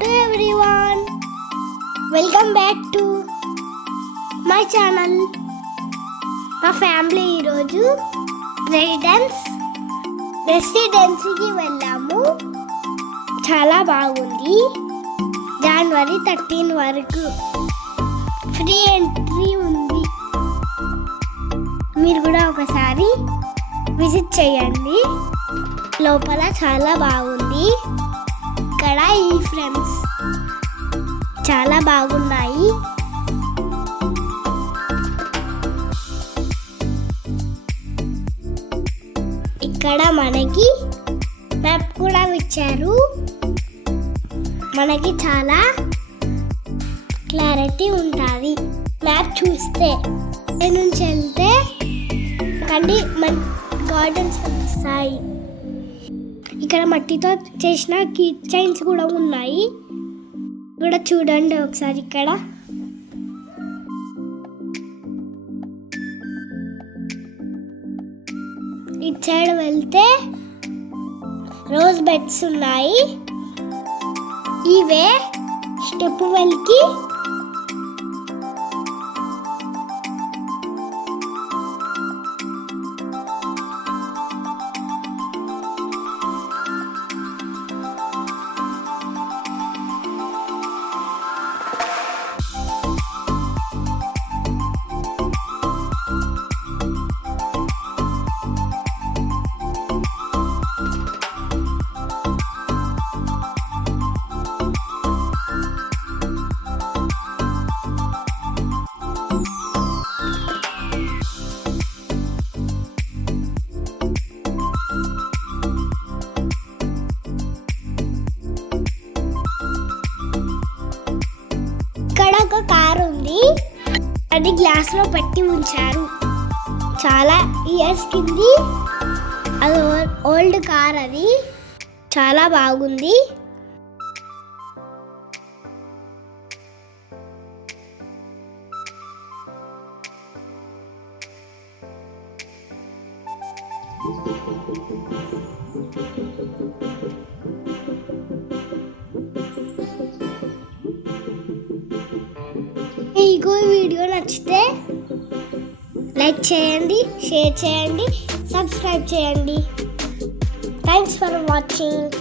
to everyone. Welcome back to my channel. మా family ఈరోజు రెసిడెన్సీకి వెళ్ళాము. చాలా బాగుంది. జనవరి 13 వరకు ఫ్రీ ఎంట్రీ ఉంది. మీరు కూడా ఒకసారి విజిట్ చేయండి. లోపల చాలా బాగుంది. ఇక్కడ ఈ ఫ్రేమ్స్ చాలా బాగున్నాయి. ఇక్కడ మనకి మ్యాప్ కూడా ఇచ్చారు. మనకి చాలా క్లారిటీ ఉంటుంది మ్యాప్ చూస్తే. నుంచి వెళ్తే కానీ మన గార్డెన్స్ వస్తాయి. ఇక్కడ మట్టితో చేసిన కీ చైన్స్ కూడా ఉన్నాయి. కూడా చూడండి ఒకసారి. ఇక్కడ ఇటు సైడ్ వెళ్తే రోజ్ బెడ్స్ ఉన్నాయి. ఇవే స్టెప్ వెల్కి ఒక కార్ ఉంది. అది గ్లాస్ లో పెట్టి ఉంచారు. చాలా ఇయర్స్ కింది అది ఓల్డ్ కార్. అది చాలా బాగుంది. మీకు ఈ వీడియో నచ్చితే లైక్ చేయండి, షేర్ చేయండి, సబ్స్క్రైబ్ చేయండి. Thanks for watching.